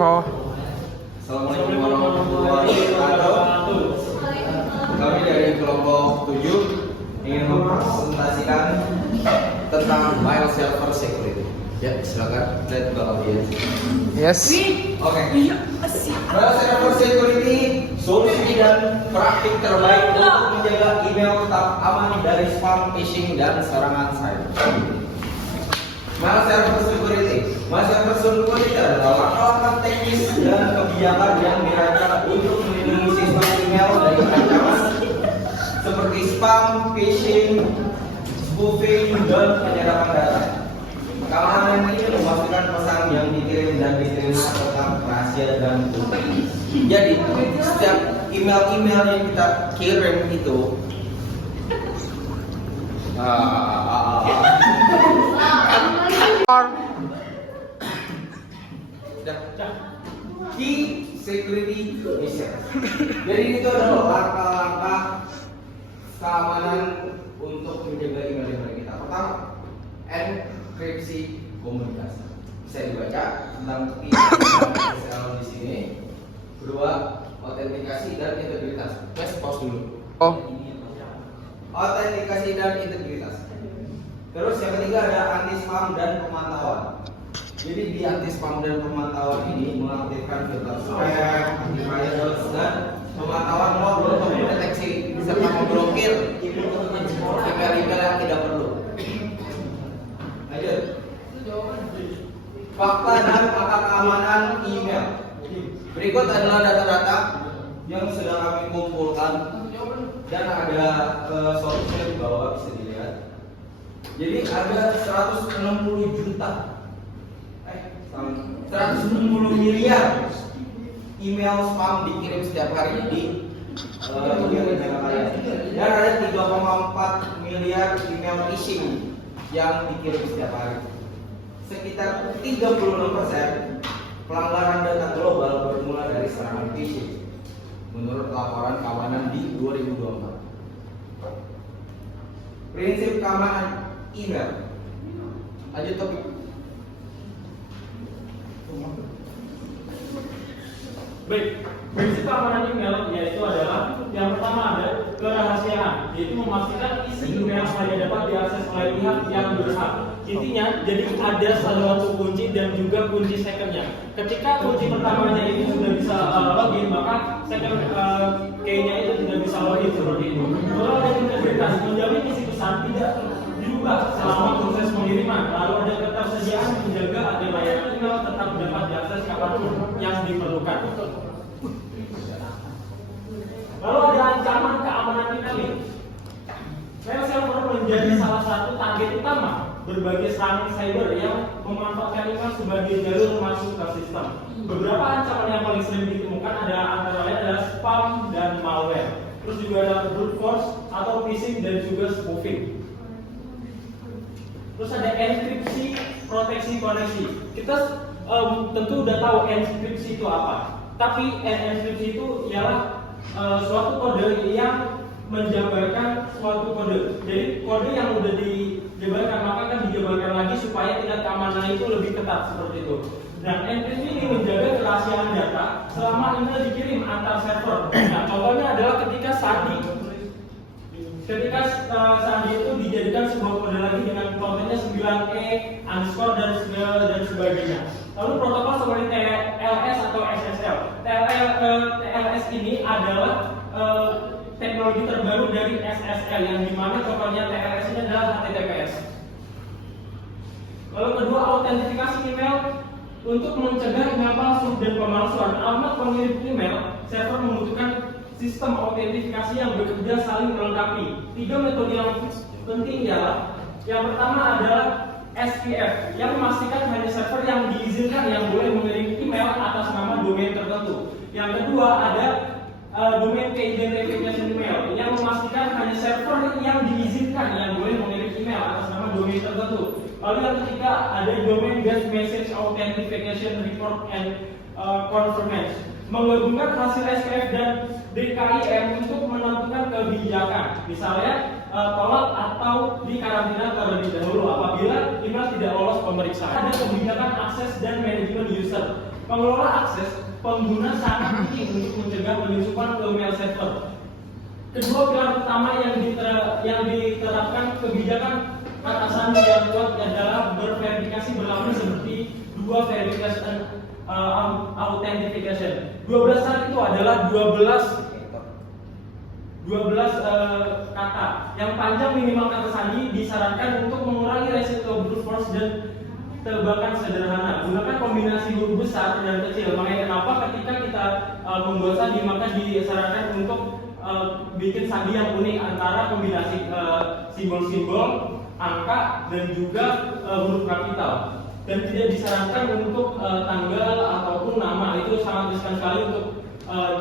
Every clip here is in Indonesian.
info. Assalamualaikum warahmatullahi wabarakatuh. Kami dari kelompok 7 ingin mempresentasikan tentang file server security. Ya, silakan lihat ke audiens. Yes. Oke. File server security solusi dan praktik terbaik untuk menjaga email tetap aman dari spam, phishing, dan serangan cyber. File server security adalah langkah-langkah teknis dan kebijakan yang dirancang untuk melindungi sistem email dari ancaman seperti spam, phishing, spoofing, dan penyadapan data. Keamanan ini memastikan pesan yang dikirim dan diterima tetap rahasia dan utuh. Jadi, setiap email-email yang kita kirim itu key security measures. Jadi itu adalah langkah-langkah keamanan untuk menjaga email kita. Pertama, enkripsi komunikasi. Bisa dibaca tentang SSL di sini. Kedua, autentikasi dan integritas. Pause dulu. Autentikasi dan integritas. Terus yang ketiga ada anti spam dan pemantauan. Jadi di anti spam dan pemantauan ini mengaktifkan filter spam, antivirus, dan pemantauan modul untuk mendeteksi serta memblokir email-email yang tidak perlu. Lanjut. Fakta dan angka keamanan email. Berikut adalah data-data yang sudah kami kumpulkan dan ada source-nya di bawah, bisa dilihat. Jadi ada 160 juta 160 miliar email spam dikirim setiap hari di email kalian. Dan ada 3,4 miliar email phishing yang dikirim setiap hari. Sekitar 36% pelanggaran data global bermula dari serangan phishing menurut laporan keamanan di 2024. Prinsip keamanan email. Lanjut topik. Baik, prinsip keamanan email yaitu adalah yang pertama ada kerahasiaan, yaitu memastikan isi email hanya dapat diakses oleh pihak yang berhak. Intinya, jadi ada satu kunci dan juga kunci secondnya. Ketika kunci pertamanya itu sudah bisa login, maka second key-nya itu tidak bisa login seperti itu. Lalu ada integritas, menjamin isi pesan tidak diubah selama proses pengiriman. Lalu ada ketersediaan menjaga agar layanan email tetap dapat diakses kapanpun yang diperlukan. Lalu ada ancaman keamanan email. File server menjadi salah satu target utama berbagai serangan cyber yang memanfaatkan email sebagai jalur masuk ke sistem. Beberapa ancaman yang paling sering ditemukan adalah antara lain adalah spam dan malware. Terus juga ada brute force atau phishing dan juga spoofing. Terus ada enkripsi, proteksi koneksi. Kita tentu udah tahu enkripsi itu apa. Tapi enkripsi itu ialah suatu kode yang menjabarkan suatu kode. Jadi kode yang udah dijabarkan maka akan dijabarkan lagi supaya tingkat keamanan itu lebih ketat seperti itu. Dan enkripsi ini menjaga kerahasiaan data selama email dikirim antar server. Nah, contohnya adalah ketika Sandi itu dijadikan sebuah kode lagi dengan kontennya 9E underscore dan sebagainya. Lalu protokol seperti TLS atau SSL. TLS ini adalah teknologi terbaru dari SSL yang dimana contohnya TLS ini adalah HTTPS. Lalu kedua, autentifikasi email. Untuk mencegah email palsu dan pemalsuan, alamat pengirim email, server membutuhkan sistem autentifikasi yang bekerja saling melengkapi. 3 metode yang penting ialah yang pertama adalah SPF yang memastikan hanya server yang diizinkan yang boleh mengirim email atas nama domain tertentu. Yang kedua ada domain key identification email yang memastikan hanya server yang diizinkan yang boleh mengirim email atas nama domain tertentu. Lalu yang ketiga ada domain based message authentication report and confirmation, menggabungkan hasil SPF dan DKIM untuk menentukan kebijakan, misalnya tolak atau dikarantina terlebih dahulu apabila email tidak lolos pemeriksaan. Ada kebijakan akses dan manajemen user. pengelola akses pengguna sangat penting untuk mencegah penyusupan ke mail server. Kedua pilar utama yang diterapkan kebijakan atasan yang kuat adalah berverifikasi berlapis seperti dua verification authentication. 12 saat itu adalah 12 kata. Yang panjang minimal kata sandi disarankan untuk mengurangi resiko brute force dan tebakan sederhana. Gunakan kombinasi huruf besar dan kecil. Makanya kenapa ketika kita membuat sandi maka disarankan untuk bikin sandi yang unik antara kombinasi simbol-simbol, angka dan juga huruf kapital. Dan tidak disarankan untuk tanggal ataupun nama, itu sangat riskan sekali untuk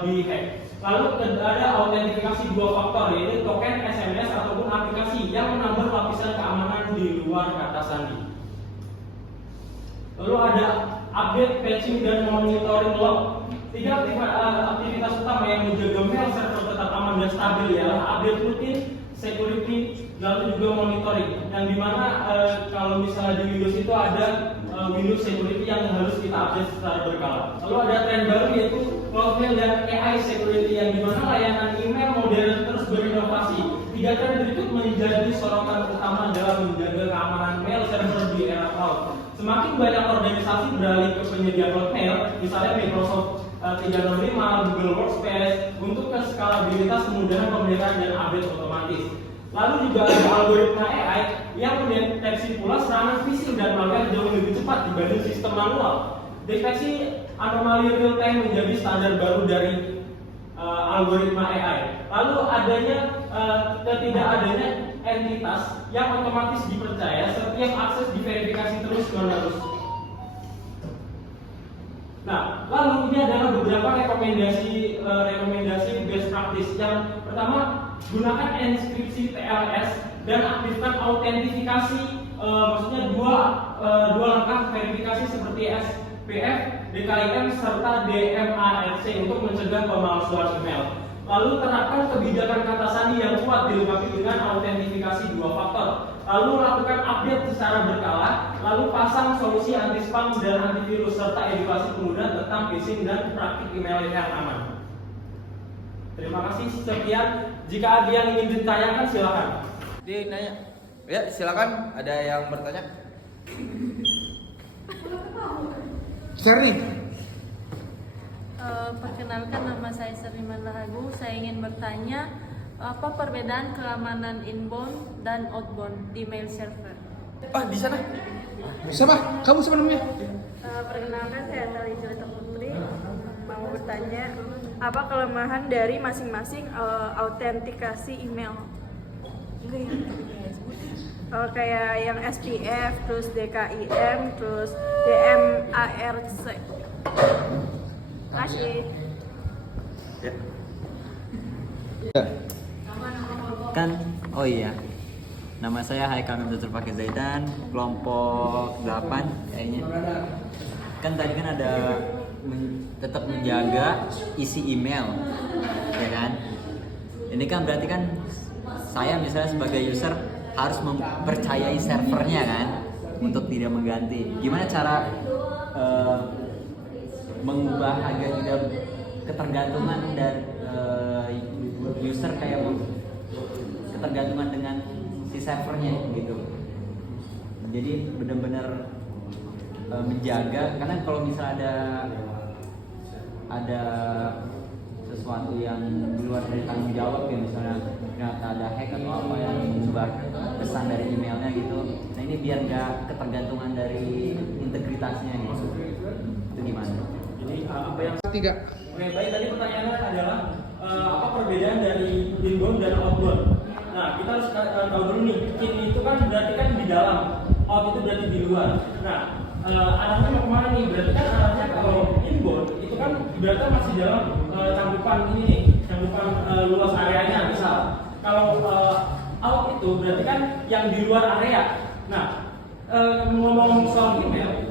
dihack. Lalu ada autentifikasi dua faktor, yaitu token SMS ataupun aplikasi yang menambah lapisan keamanan di luar kata sandi. Lalu ada update, patching, dan monitoring log. Tiga aktivitas utama yang menjaga mail server tetap aman dan stabil ialah update rutin, security, lalu juga monitoring. Yang dimana kalau misalnya di Windows itu ada Windows security yang harus kita update secara berkala. Lalu ada tren baru yaitu cloud mail dan AI security yang dimana layanan email modern terus berinovasi. Tiga tren berikut menjadi sorotan utama dalam menjaga keamanan mail server di era cloud. Semakin banyak organisasi beralih ke penyedia cloud mail, misalnya Microsoft 365, Google Workspace, untuk skalabilitas kemudahan pemeliharaan dan update otomatis. Lalu juga ada algoritma AI yang mendeteksi pula serangan phishing dan malware jauh lebih cepat dibanding sistem manual. Deteksi anomali real time menjadi standar baru dari algoritma AI. Lalu ketidakadanya entitas yang otomatis dipercaya, setiap akses diverifikasi terus-menerus. Nah, lalu ini adalah beberapa rekomendasi best practice. Yang pertama, gunakan enkripsi TLS dan aktifkan autentifikasi, maksudnya dua langkah verifikasi seperti SPF, DKIM serta DMARC untuk mencegah pemalsuan email. Lalu terapkan kebijakan kata sandi yang kuat dilengkapi dengan autentifikasi dua faktor. Lalu lakukan update secara berkala. Lalu pasang solusi anti spam dan antivirus serta edukasi pengguna tentang phishing dan praktik email yang aman. Terima kasih, sekian. Jika ada yang ingin ditanyakan silakan. Dia nanya. Ya, silakan. Ada yang bertanya? Seri. Perkenalkan, nama saya Seriman Lahagu. Saya ingin bertanya, apa perbedaan keamanan inbound dan outbound di mail server? Di sana. Siapa? Kamu siapa namanya? Perkenalkan, saya Tali Jelita Putri. Mau bertanya, apa kelemahan dari masing-masing autentikasi email? Kayak yang SPF, terus DKIM, terus DMARC. Terima kasih. Ya. Kan, oh iya, nama saya Haikal Nurul Fakir Zaidan, kelompok 8 kayaknya. Kan tadi kan ada tetap menjaga isi email, ya kan? Ini kan berarti kan saya misalnya sebagai user harus mempercayai servernya kan, untuk tidak mengganti. Gimana cara mengubah agar tidak ketergantungan dan user kayak ketergantungan dengan si servernya gitu. Jadi benar-benar menjaga, karena kalau misalnya ada sesuatu yang di luar dari tanggung jawab, ya misalnya ternyata ada hack atau apa yang mengubah pesan dari emailnya gitu. Nah ini biar nggak ketergantungan dari integritasnya gitu. Itu gimana? Jadi apa yang Tidak. Oke, baik, tadi pertanyaannya adalah apa perbedaan dari inbound dan outbound. Nah, kita harus tahu dulu nih, in itu kan berarti kan di dalam, out itu berarti di luar. Nah, arahnya mau kemana nih? Berarti kan arahnya kalau inbound itu kan berarti masih dalam cangkupan ini nih, cangkupan luas areanya misal. Kalau out itu berarti kan yang di luar area. Nah, ngomong soal email,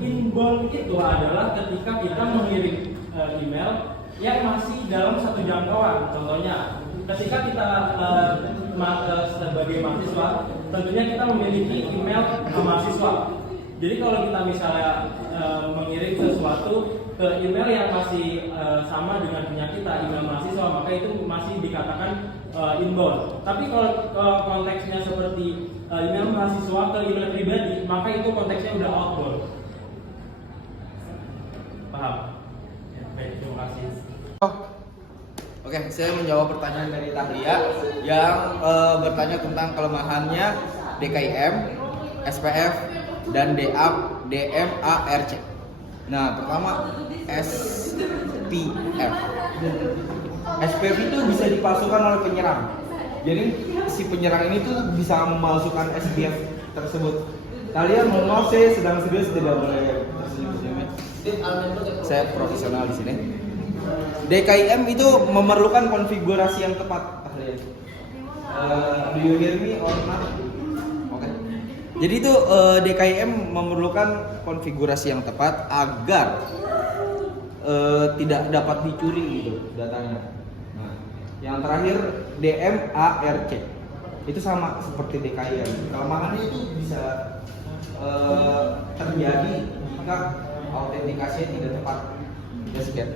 inbound itu adalah ketika kita mengirim email yang masih dalam satu jangkauan. Contohnya, ketika kita sebagai mahasiswa, tentunya kita memiliki email mahasiswa. Jadi kalau kita misalnya mengirim sesuatu ke email yang masih sama dengan punya kita, email mahasiswa, maka itu masih dikatakan inbound. Tapi kalau konteksnya seperti email mahasiswa ke email pribadi, maka itu konteksnya udah outbound. Paham? Ya, baik, terima kasih. Oke, saya menjawab pertanyaan dari Tahlia yang bertanya tentang kelemahannya DKIM, SPF, dan DMARC. Nah, pertama SPF. SPF itu bisa dipalsukan oleh penyerang. Jadi si penyerang ini tuh bisa memalsukan SPF tersebut. Kalian mohon maaf, saya sedang serius, tidak boleh tersenyum-senyum. Saya profesional di sini. DKIM itu memerlukan konfigurasi yang tepat. Do you hear me or not? Oke. Jadi itu DKIM memerlukan konfigurasi yang tepat agar tidak dapat dicuri gitu datanya. Nah, yang terakhir DMARC itu sama seperti DKIM. Kelemahannya itu bisa terjadi jika autentikasinya tidak tepat. Ya, sekian.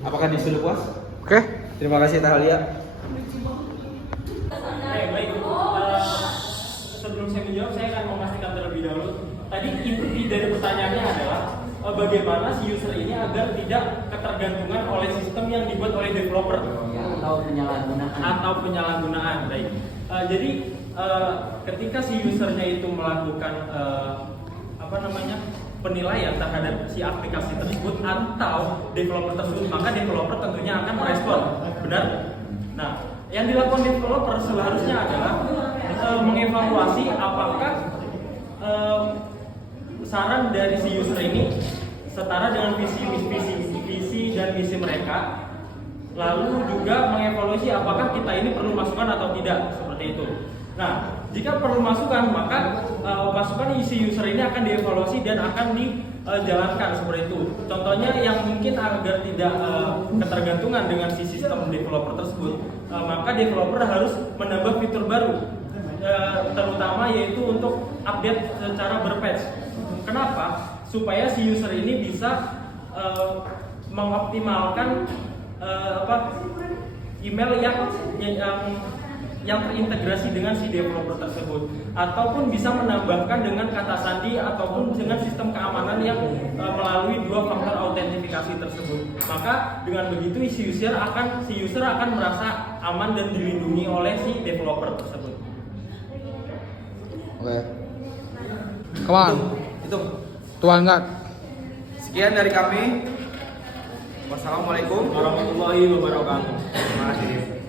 Apakah sudah puas? Oke. Terima kasih Tahlia. Baik. Sebelum saya menjawab, saya akan memastikan terlebih dahulu. Tadi inti dari pertanyaannya adalah bagaimana si user ini agar tidak ketergantungan oleh sistem yang dibuat oleh developer Ya, atau penyalahgunaan. Baik. Jadi ketika si usernya itu melakukan penilaian terhadap si aplikasi tersebut atau developer tersebut, maka developer tentunya akan merespon, benar? Nah, yang dilakukan developer seharusnya adalah mengevaluasi apakah saran dari si user ini setara dengan visi dan misi mereka, lalu juga mengevaluasi apakah kita ini perlu masukan atau tidak, seperti itu. Nah, jika perlu masukan, maka masukan isi user ini akan dievaluasi dan akan dijalankan seperti itu. Contohnya yang mungkin agar tidak ketergantungan dengan si sistem developer tersebut, maka developer harus menambah fitur baru, terutama yaitu untuk update secara berpatch. Kenapa? Supaya si user ini bisa mengoptimalkan email yang terintegrasi dengan si developer tersebut, ataupun bisa menambahkan dengan kata sandi ataupun dengan sistem keamanan yang melalui 2 faktor autentifikasi tersebut. Maka dengan begitu si user akan merasa aman dan dilindungi oleh si developer tersebut. Oke. Come on. Itu. Tuan nggak? Sekian dari kami. Wassalamualaikum Warahmatullahi wabarakatuh. Terima kasih.